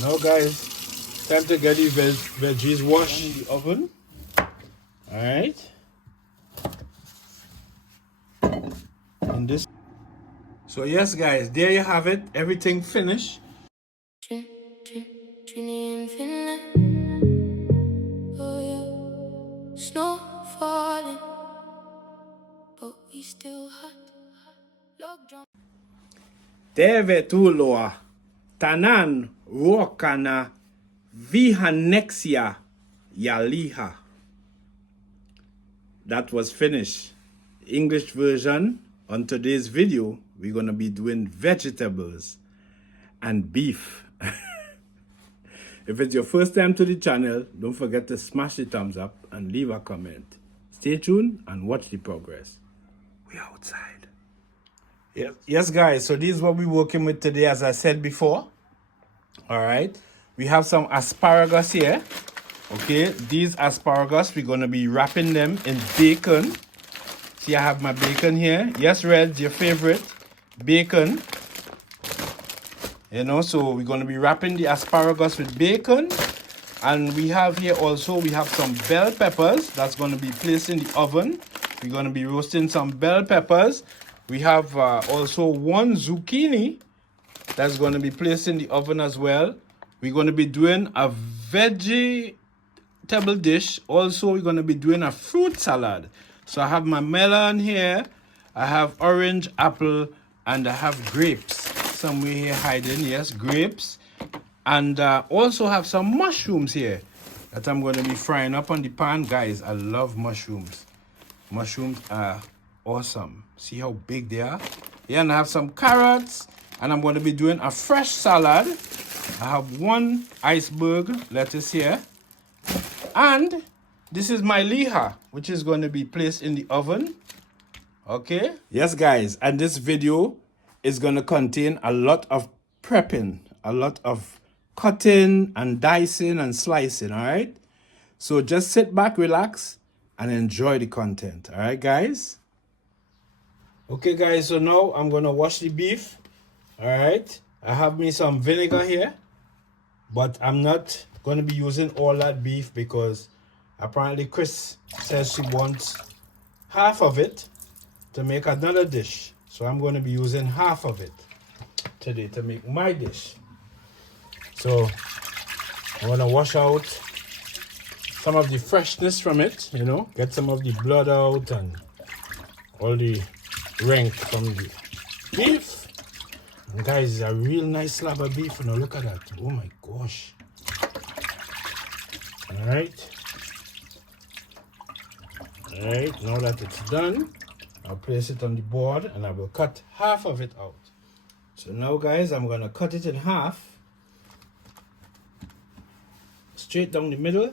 Now guys, time to get the veggies washed in the oven. Alright. And this. So yes guys, there you have it. Everything finished. Triniinfinland. Oh yeah. Snow falling, but we still hot. Log drum. Tervetuloa tänään ruokana vihanneksia ja liha. That was finished. English version, on today's video, we're going to be doing vegetables and beef. If it's your first time to the channel, don't forget to smash the thumbs up and leave a comment. Stay tuned and watch the progress. We're outside. Yes, guys, so this is what we're working with today, as I said before. All right, we have some asparagus here. Okay, these asparagus, we're going to be wrapping them in bacon. See, I have my bacon here. Yes, Red, your favorite. Bacon. You know, so we're going to be wrapping the asparagus with bacon. And we have here also, we have some bell peppers that's going to be placed in the oven. We're going to be roasting some bell peppers. We have also one zucchini that's going to be placed in the oven as well. We're going to be doing a vegetable dish. Also, we're going to be doing a fruit salad. So I have my melon here. I have orange, apple, and I have grapes. Somewhere here hiding, yes, grapes. And also have some mushrooms here that I'm going to be frying up on the pan. Guys, I love mushrooms. Mushrooms are awesome. See how big they are? Yeah, and I have some carrots. And I'm going to be doing a fresh salad. I have one iceberg lettuce here. And this is my liha, which is going to be placed in the oven. Okay? Yes, guys. And this video is going to contain a lot of prepping. A lot of cutting and dicing and slicing. All right? So just sit back, relax, and enjoy the content. All right, guys? Okay, guys. So now I'm going to wash the beef. All right, I have me some vinegar here, but I'm not going to be using all that beef because apparently Chris says she wants half of it to make another dish. So I'm going to be using half of it today to make my dish. So I'm going to wash out some of the freshness from it, you know, get some of the blood out and all the rank from the beef. And guys, it's a real nice slab of beef. You know, look at that. Oh my gosh. Alright. Alright, now that it's done, I'll place it on the board and I will cut half of it out. So now guys, I'm gonna cut it in half. Straight down the middle.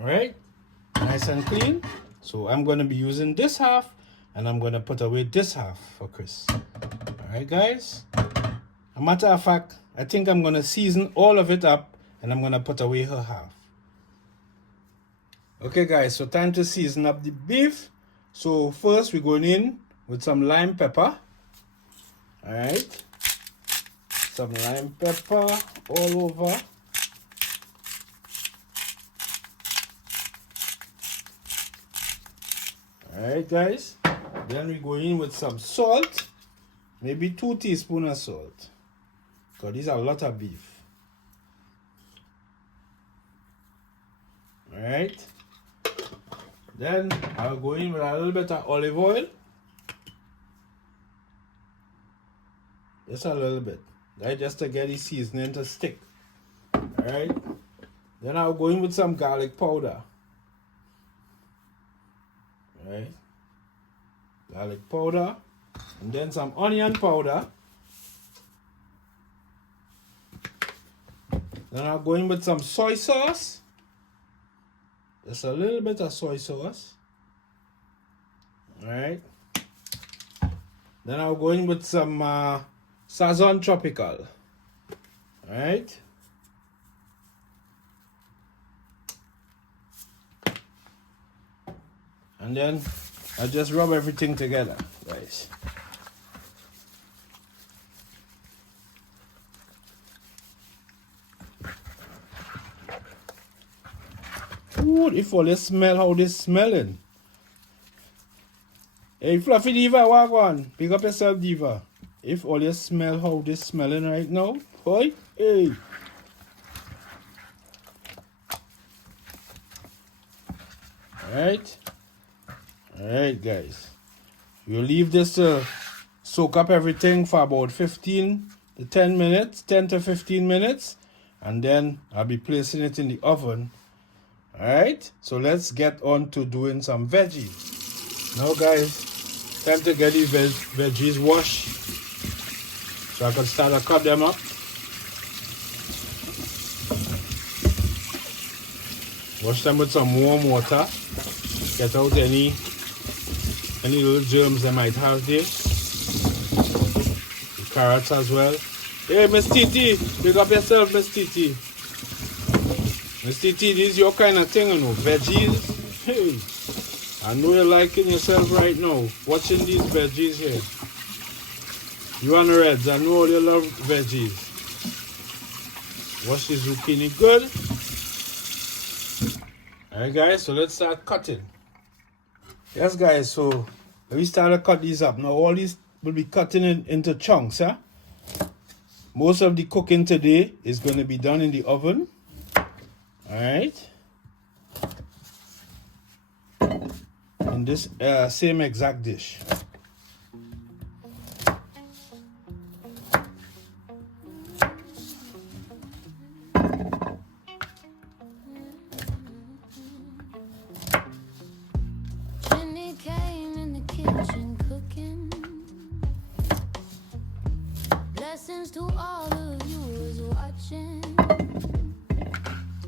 Alright, nice and clean. So I'm going to be using this half and I'm going to put away this half for Chris. Alright, guys. A matter of fact, I think I'm going to season all of it up and I'm going to put away her half. Okay, guys, so time to season up the beef. So first we're going in with some lime pepper. Alright. Some lime pepper all over. Alright, guys, then we go in with some salt, maybe 2 teaspoons of salt, because these are a lot of beef. Alright, then I'll go in with a little bit of olive oil, just a little bit, right, just to get the seasoning to stick. Alright, then I'll go in with some garlic powder. Right, garlic powder, and then some onion powder. Then I'll go in with some soy sauce, just a little bit of soy sauce. All right, then I'll go in with some Sazon Tropical. All right, And then I just rub everything together, guys. Ooh, if all you smell how this smelling. Hey, Fluffy Diva, wagwan. Pick up yourself, Diva. If all you smell how this smelling right now, boy, hey. Alright. Alright, guys. You leave this to soak up everything for about 10 to 15 minutes. And then I'll be placing it in the oven. Alright, so let's get on to doing some veggies. Now guys, time to get these veggies washed so I can start to cut them up. Wash them with some warm water. Get out any little germs they might have there. The carrots as well. Hey Miss Titi, pick up yourself, Miss Titi. Miss Titi, this is your kind of thing, you know, veggies. Hey, I know you're liking yourself right now, watching these veggies here. You and the Reds, I know you love veggies. Wash the zucchini good. Alright guys, so let's start cutting. Yes guys, so we start to cut these up. Now all these will be cutting into chunks, huh? Most of the cooking today is going to be done in the oven. Alright, in this same exact dish. Jenny came in the kitchen cooking. Blessings to all of you who's watching.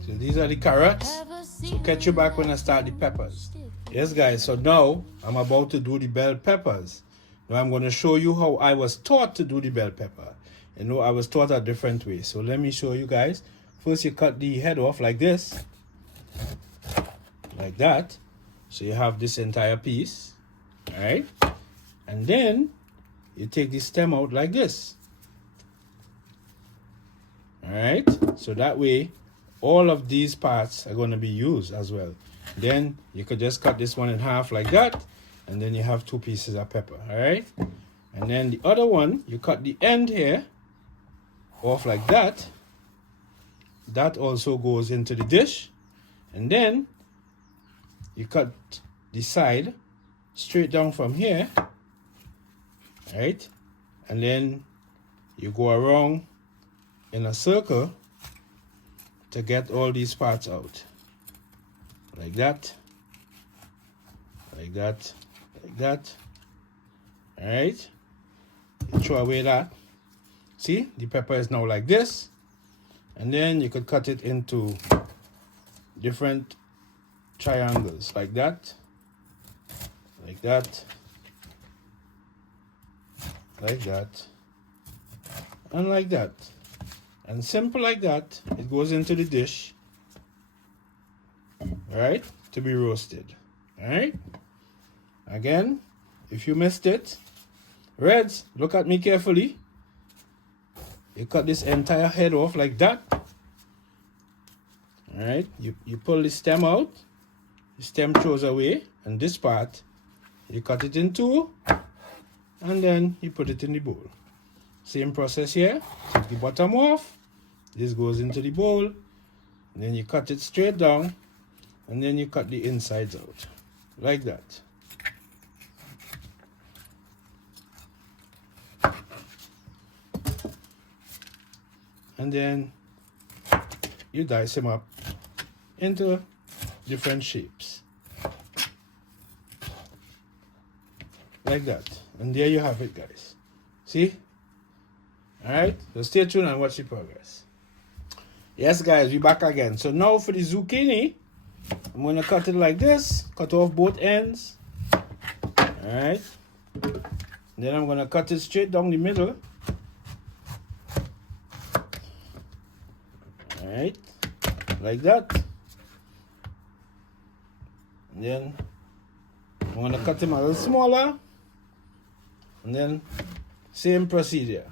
So these are the carrots. So catch you back when I start the peppers. Yes guys, so now I'm about to do the bell peppers. Now I'm going to show you how I was taught to do the bell pepper. You know, I was taught a different way. So let me show you guys. First you cut the head off like this. Like that. So you have this entire piece. Alright. And then you take the stem out like this. Alright. So that way all of these parts are going to be used as well. Then you could just cut this one in half like that, and then you have 2 pieces of pepper. All right, and then the other one, you cut the end here off like that. That also goes into the dish, and then you cut the side straight down from here. All right, and then you go around in a circle to get all these parts out. Like that. Like that. Like that. Alright. You throw away that. See? The pepper is now like this. And then you could cut it into different triangles. Like that. Like that. Like that. And like that. And simple like that, it goes into the dish, right, to be roasted. All right. Again, if you missed it, Reds, look at me carefully. You cut this entire head off like that. All right. You pull the stem out. The stem throws away, and this part, you cut it in 2, and then you put it in the bowl. Same process here. Take the bottom off. This goes into the bowl. And then you cut it straight down. And then you cut the insides out. Like that. And then you dice them up into different shapes. Like that. And there you have it, guys. See? Alright, so stay tuned and watch the progress. Yes guys, we're back again. So now for the zucchini, I'm going to cut it like this. Cut off both ends. Alright. Then I'm going to cut it straight down the middle. Alright. Like that. And then I'm gonna cut him a little smaller, and then same procedure.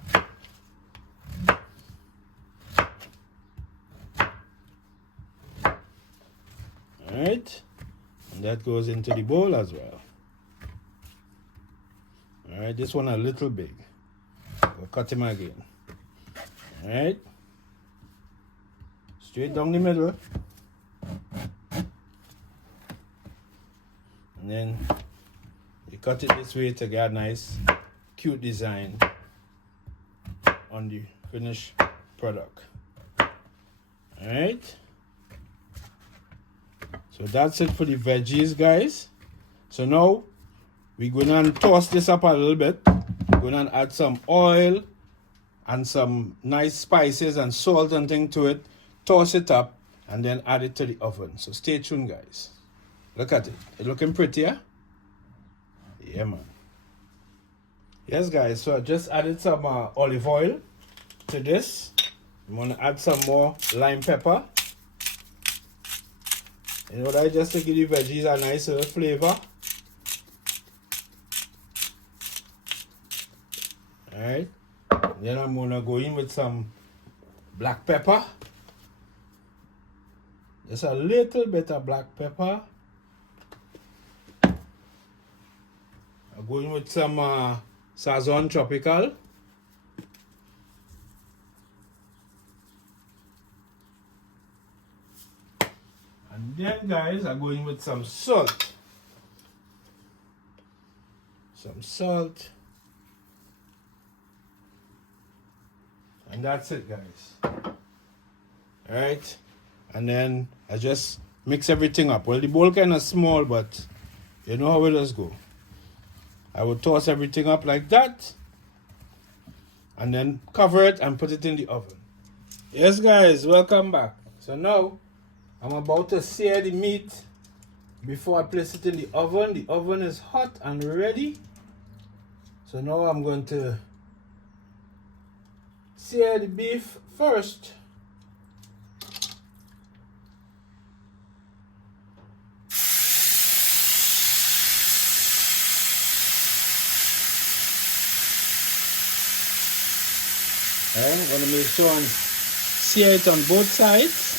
Alright, and that goes into the bowl as well. Alright, this one a little big. We'll cut him again. Alright, straight down the middle. And then you cut it this way to get a nice, cute design on the finished product. Alright. So that's it for the veggies, guys. So now we're going to toss this up a little bit. We're going to add some oil and some nice spices and salt and thing to it. Toss it up and then add it to the oven. So stay tuned, guys. Look at it. It's looking prettier. Yeah, man. Yes, guys. So I just added some olive oil to this. I'm going to add some more lime pepper. You know that, just to give the veggies a nice little flavor. Alright. Then I'm going to go in with some black pepper. Just a little bit of black pepper. I'm going with some Sazon Tropical. And then, guys, I'm going with some salt. Some salt. And that's it, guys. Alright. And then I just mix everything up. Well, the bowl kind of small, but you know how it does go. I will toss everything up like that. And then cover it and put it in the oven. Yes, guys, welcome back. So now, I'm about to sear the meat before I place it in the oven. The oven is hot and ready. So now I'm going to sear the beef first. I'm going to make sure and sear it on both sides.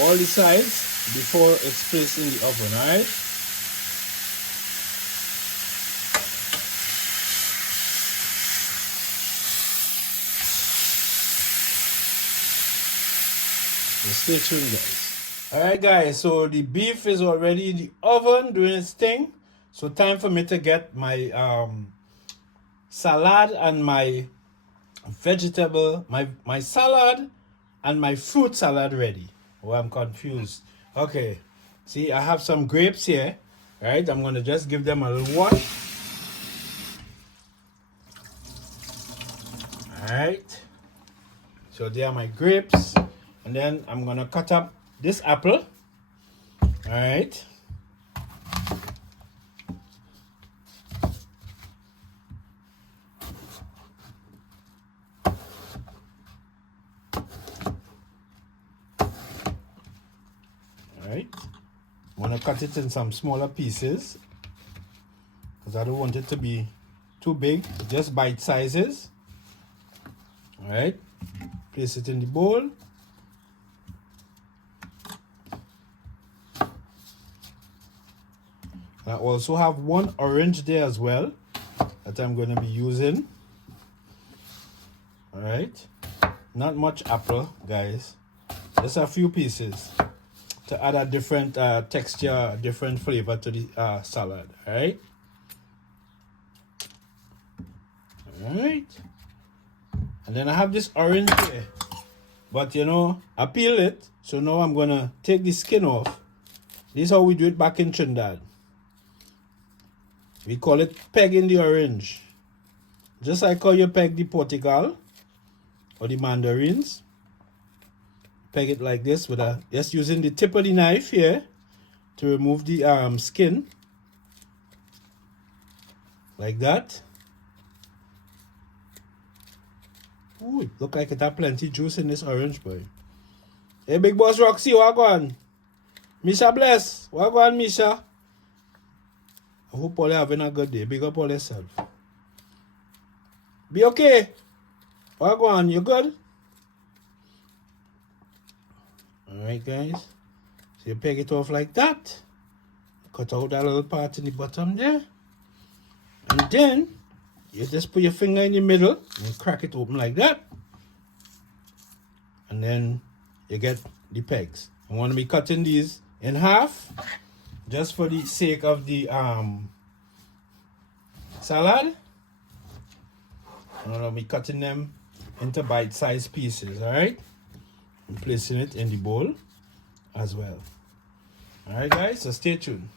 All the sides before it's placed in the oven, alright? So stay tuned, guys. Alright, guys, so the beef is already in the oven doing its thing. So time for me to get my salad and my vegetable, my salad and my fruit salad ready. Oh, I'm confused. Okay, see, I have some grapes here, right? I'm going to just give them a little wash. Alright, so there are my grapes. And then I'm going to cut up this apple. Alright. Alright. I'm going to cut it in some smaller pieces because I don't want it to be too big, just bite sizes. Alright. Place it in the bowl. I also have one orange there as well that I'm going to be using. Alright. Not much apple, guys. Just a few pieces to add a different texture, different flavor to the salad. Alright. Alright. And then I have this orange here. But you know, I peel it. So now I'm going to take the skin off. This is how we do it back in Trinidad. We call it pegging the orange. Just like how you peg the Portugal or the mandarins. Peg it like this with just using the tip of the knife here to remove the skin. Like that. Ooh, look like it have plenty juice in this orange, boy. Hey, Big Boss Roxy, what on? Misha bless. What going, Misha? I hope all having a good day. Big up all yourself. Be okay. What going? You good? Alright, guys. So you peg it off like that. Cut out that little part in the bottom there. And then you just put your finger in the middle and crack it open like that. And then you get the pegs. I'm going to be cutting these in half just for the sake of the salad. I'm going to be cutting them into bite-sized pieces, alright? And placing it in the bowl as well. Alright guys, so stay tuned.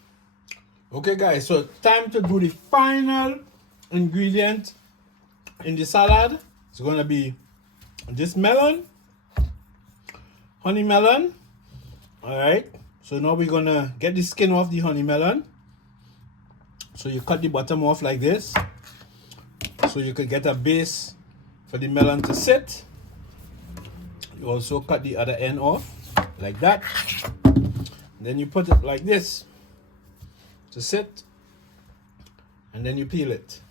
Okay guys, so time to do the final ingredient in the salad. It's going to be this melon, honey melon. Alright, so now we're going to get the skin off the honey melon. So you cut the bottom off like this, so you could get a base for the melon to sit. You also cut the other end off like that. Then you put it like this to sit, and then you peel it,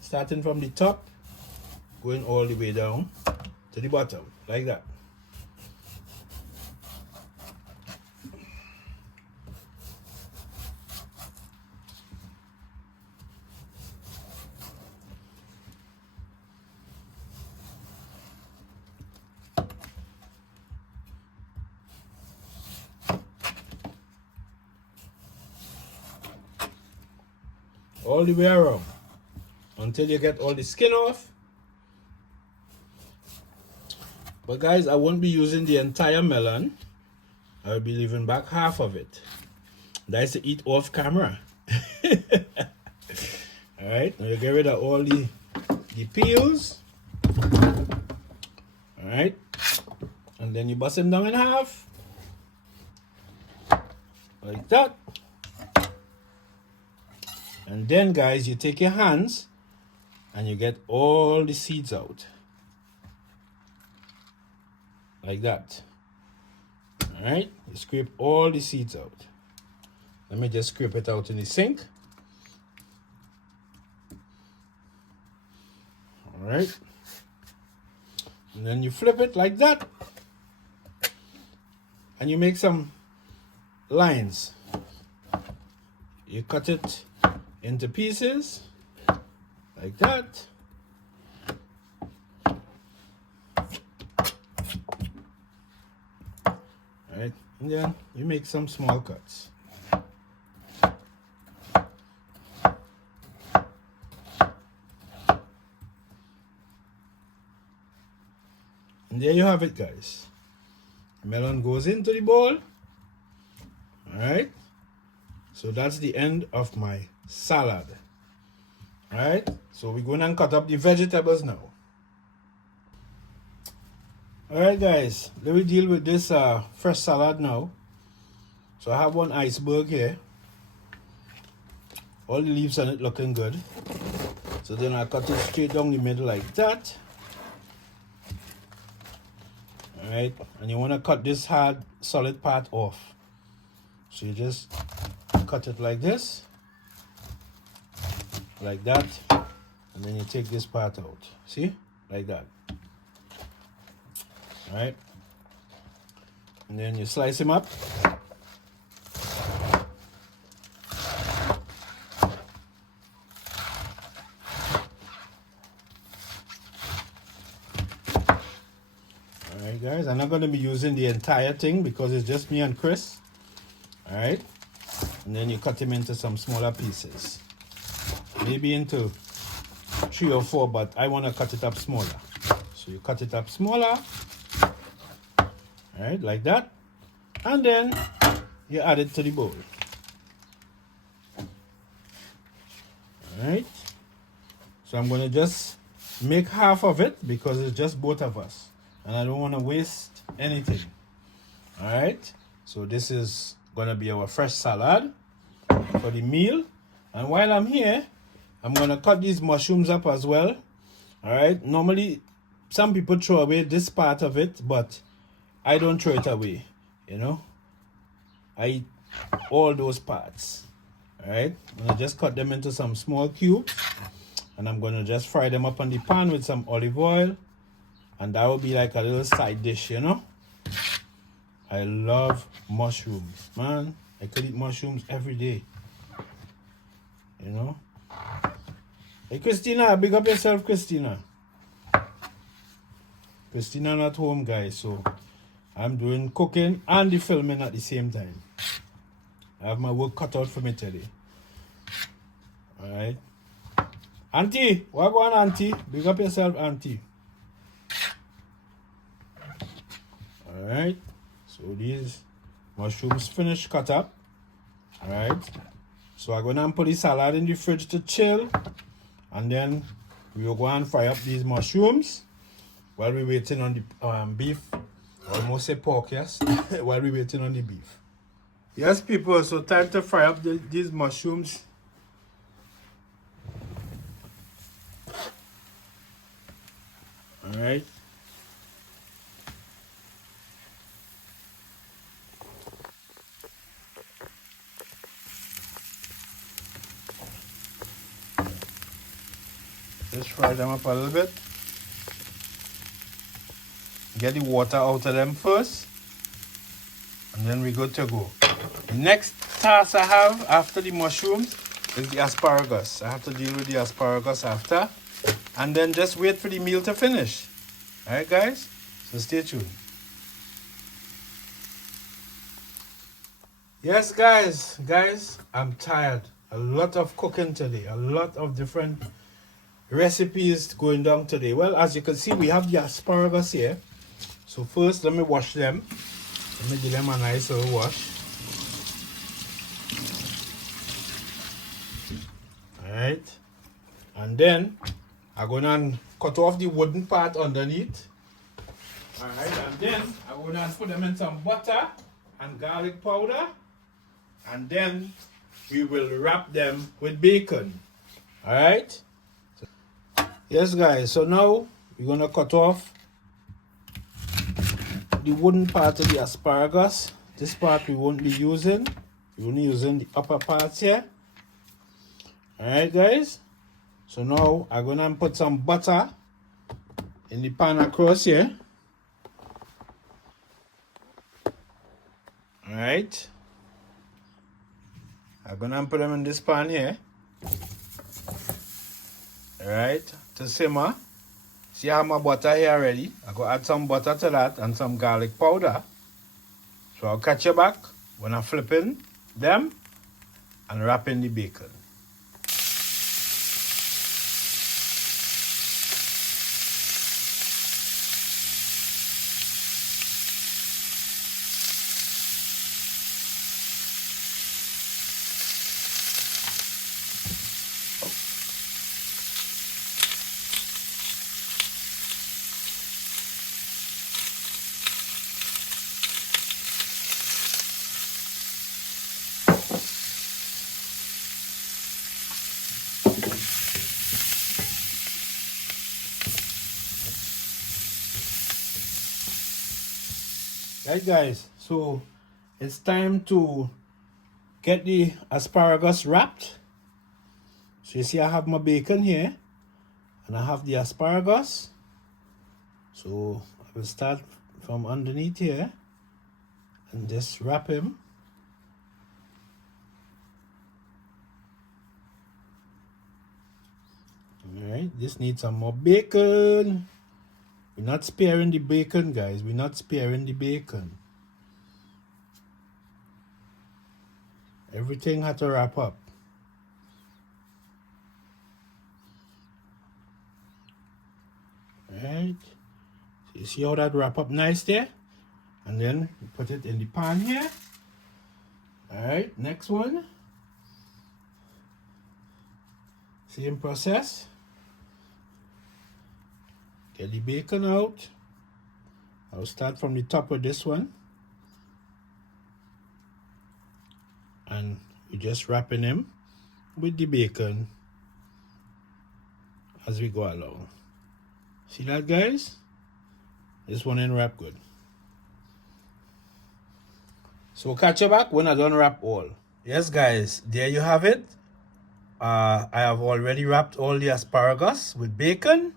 starting from the top, going all the way down to the bottom like that. All the way around until you get all the skin off. But guys, I won't be using the entire melon. I'll be leaving back half of it. That's to eat off camera. Alright, now you get rid of all the peels. Alright, and then you bust them down in half like that. And then guys, you take your hands and you get all the seeds out like that. All right, you scrape all the seeds out. Let me just scrape it out in the sink. All right, and then you flip it like that and you make some lines. You cut it into pieces like that. Alright, and then you make some small cuts. And there you have it, guys. The melon goes into the bowl. Alright, so that's the end of my salad. Alright, so we're going to cut up the vegetables now. Alright guys, let me deal with this fresh salad now. So I have one iceberg here. All the leaves on it looking good. So then I cut it straight down the middle like that. Alright, and you want to cut this hard solid part off. So you just cut it like this, like that, and then you take this part out. See, like that. All right, and then you slice him up. All right, guys, I'm not going to be using the entire thing because it's just me and Chris. All right. And then you cut him into some smaller pieces. Maybe into 3 or 4, but I want to cut it up smaller. So you cut it up smaller. Alright, like that. And then you add it to the bowl. Alright. So I'm going to just make half of it because it's just both of us. And I don't want to waste anything. Alright. So this is going to be our fresh salad for the meal. And while I'm here, I'm going to cut these mushrooms up as well. Alright, normally some people throw away this part of it, but I don't throw it away, you know. I eat all those parts. Alright, I'm gonna just cut them into some small cubes, and I'm gonna just fry them up on the pan with some olive oil, and that will be like a little side dish, you know. I love mushrooms, man. I could eat mushrooms every day, you know. Hey Christina, big up yourself, Christina. Christina not home, guys, so I'm doing cooking and the filming at the same time. I have my work cut out for me today. Alright. Auntie, what going on, Auntie? Big up yourself, Auntie. Alright. So these mushrooms finished cut up. Alright. So I'm gonna put the salad in the fridge to chill. And then we'll go and fry up these mushrooms while we're waiting on the beef. I almost say pork, yes. While we're waiting on the beef. Yes, people, so time to fry up these mushrooms. Alright. Just fry them up a little bit. Get the water out of them first. And then we're good to go. The next task I have after the mushrooms is the asparagus. I have to deal with the asparagus after. And then just wait for the meal to finish. Alright, guys? So stay tuned. Yes, guys. Guys, I'm tired. A lot of cooking today. A lot of different recipes going down today. Well, as you can see, we have the asparagus here. So first, let me wash them. Let me give them a nice little wash. Alright. And then, I'm going to cut off the wooden part underneath. Alright, and then, I'm going to put them in some butter and garlic powder. And then, we will wrap them with bacon. Alright. Yes, guys, so now we're going to cut off the wooden part of the asparagus. This part we won't be using. We're only using the upper parts here. Alright, guys. So now I'm going to put some butter in the pan across here. Alright. I'm going to put them in this pan here. Alright, to simmer. See, I have my butter here already. I'm going to add some butter to that and some garlic powder. So I'll catch you back when I'm flipping them and wrapping the bacon. Right, guys, so it's time to get the asparagus wrapped. So you see I have my bacon here and I have the asparagus. So I will start from underneath here and just wrap him. Alright, this needs some more bacon. We're not sparing the bacon, guys. We're not sparing the bacon. Everything had to wrap up. Right. So you see how that wrap up nice there? And then we put it in the pan here. Alright, next one. Same process. Get the bacon out. I'll start from the top of this one. And we're just wrapping him with the bacon as we go along. See that, guys? This one ain't wrapped good. So catch you back when I done wrap all. Yes guys, there you have it. I have already wrapped all the asparagus with bacon,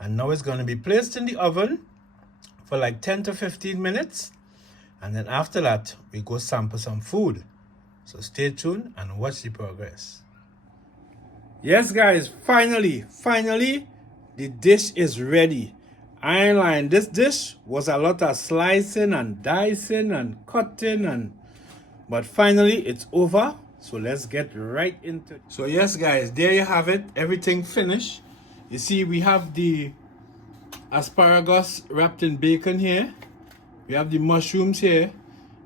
and now it's going to be placed in the oven for like 10 to 15 minutes, and then after that we go sample some food. So stay tuned and watch the progress. Yes guys, finally the dish is ready. I ain't lying, this dish was a lot of slicing and dicing and cutting, but finally it's over. So let's get right into it. So yes guys, there you have it, everything finished. You see we have the asparagus wrapped in bacon here. We have the mushrooms here.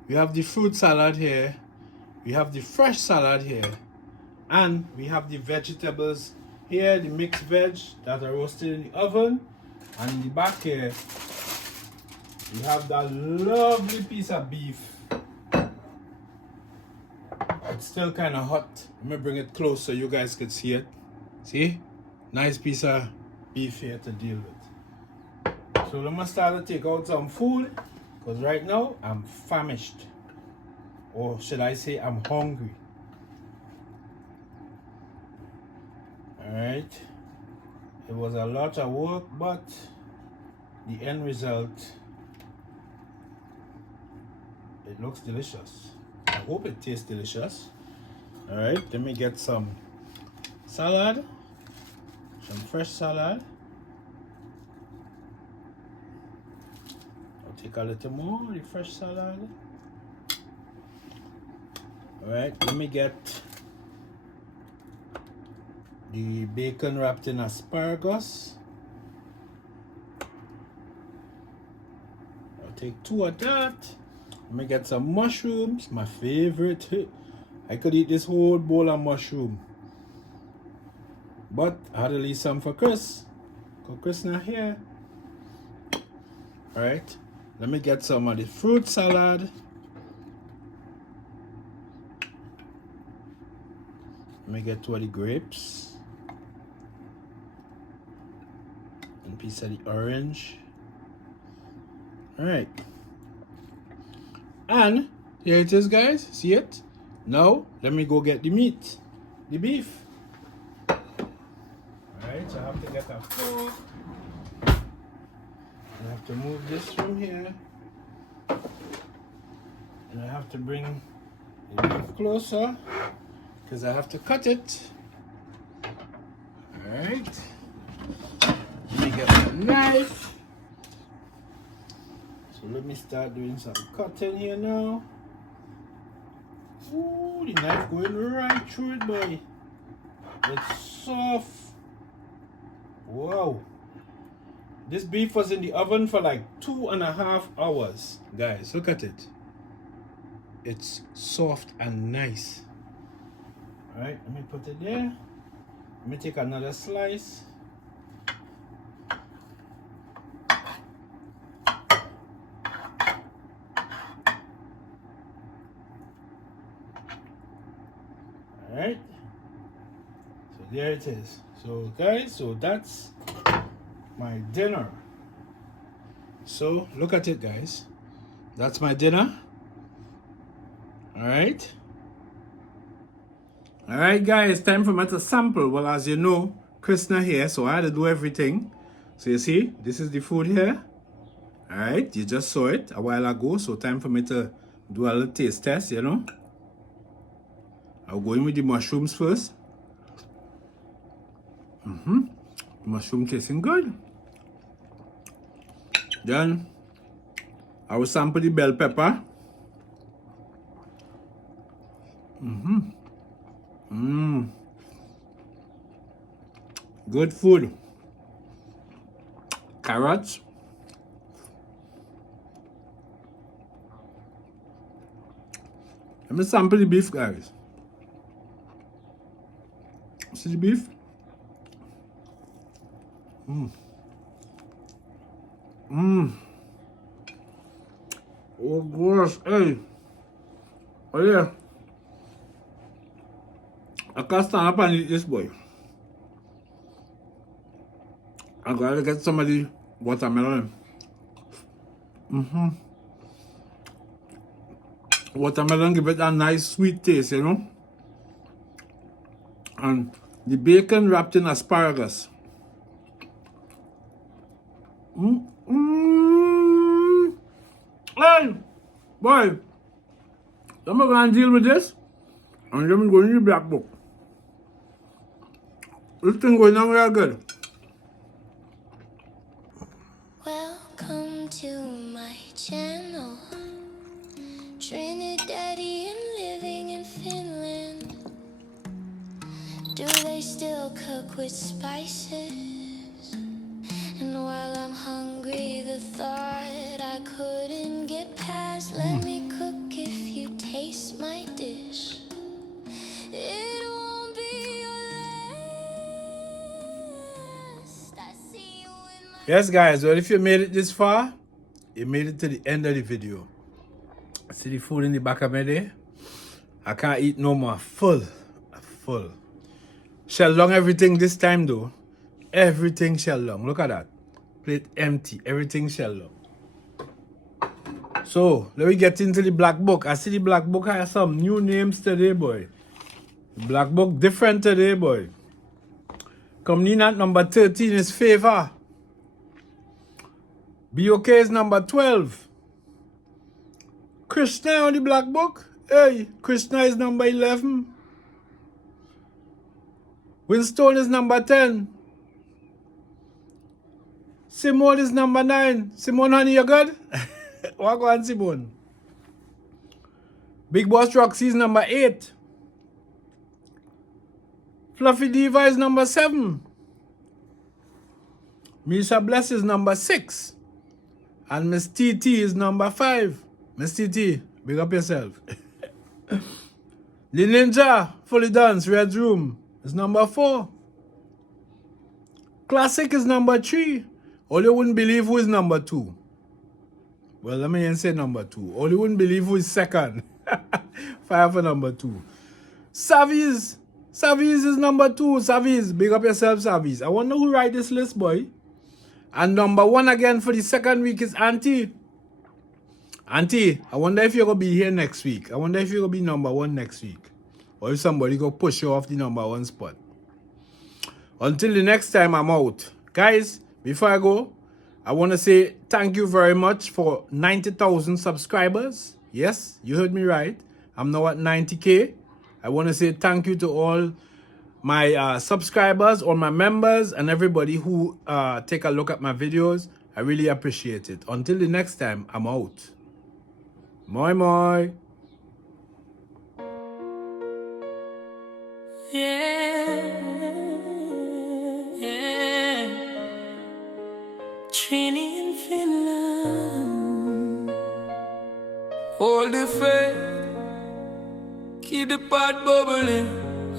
We have the fruit salad here. We have the fresh salad here. And we have the vegetables here, the mixed veg that are roasted in the oven. And in the back here, we have that lovely piece of beef. It's still kind of hot. Let me bring it close so you guys could see it. See? Nice piece of beef here to deal with. So let me start to take out some food, because right now I'm famished. Or should I say I'm hungry. Alright. It was a lot of work, but the end result, it looks delicious. I hope it tastes delicious. Alright, let me get some salad, some fresh salad. I'll take a little more of the fresh salad. Alright, let me get the bacon wrapped in asparagus. I'll take 2 of that. Let me get some mushrooms, my favorite. I could eat this whole bowl of mushroom, but I had to leave some for Chris, because Chris not here. Alright, let me get some of the fruit salad. Let me get 2 of the grapes. And a piece of the orange. Alright. And here it is guys, see it? Now let me go get the meat, the beef. Alright, so I have to get a fork. I have to move this from here. And I have to bring the beef closer, because I have to cut it. Alright. Let me get my knife. So let me start doing some cutting here now. Ooh, the knife going right through it, boy. It's soft. Wow. This beef was in the oven for like 2.5 hours. Guys, look at it. It's soft and nice. Alright, let me put it there. Let me take another slice. Alright, so there it is. So guys, so that's my dinner. So look at it guys, that's my dinner. Alright guys, time for me to sample. Well, as you know, Chris not here, so I had to do everything. So you see, this is the food here. Alright, you just saw it a while ago, so time for me to do a little taste test, you know. I'll go in with the mushrooms first. The mushroom tasting good. Then I will sample the bell pepper. Good food. Carrots. Let me sample the beef, guys. See the beef? Oh gosh, hey. Oh yeah. I can't stand up and eat this, boy. I gotta get some of the watermelon. Watermelon give it a nice sweet taste, you know. And the bacon wrapped in asparagus. Hey, boy, I'm going to deal with this. And then I'm going to the black book. This thing going on real good. Welcome to my channel. Trinidadian living in Finland. Do they still cook with spices? And while I'm hungry, the thought I couldn't get past. Let me cook if you taste my dish. It won't be your last. I see you in my... Yes, guys. Well, if you made it this far, you made it to the end of the video. See the food in the back of my day? I can't eat no more. Full. Shell long everything this time though. Everything shell long. Look at that. Plate empty. Everything shell long. So, let me get into the black book. I see the black book has some new names today, boy. The black book different today, boy. Coming in at number 13 is Favor. BOK is number 12. Krishna on the black book. Hey, Krishna is number 11. Winstone is number 10. Simone is number 9. Simone, honey, you good? Walk on, Simone. Big Boss Roxy is number 8. Fluffy Diva is number 7. Misha Bless is number 6. And Miss TT is number 5. Miss TT, big up yourself. The Ninja, Fully Dance, Red Room is number 4. Classic is number 3. All you wouldn't believe who is number 2. Well, let me say number 2. All you wouldn't believe who is second. 5 for number 2. Savies is number 2. Savies, big up yourself, Savies. I wonder who write this list, boy. And number 1 again for the second week is Auntie. Auntie, I wonder if you're going to be here next week. I wonder if you're going to be number 1 next week. Or if somebody going to push you off the number 1 spot. Until the next time, I'm out. Guys, before I go, I want to say thank you very much for 90,000 subscribers. Yes, you heard me right. I'm now at 90K. I want to say thank you to all my subscribers, all my members, and everybody who take a look at my videos. I really appreciate it. Until the next time, I'm out. Moi moi. Triniinfinland. Hold the faith, keep the pot bubbling.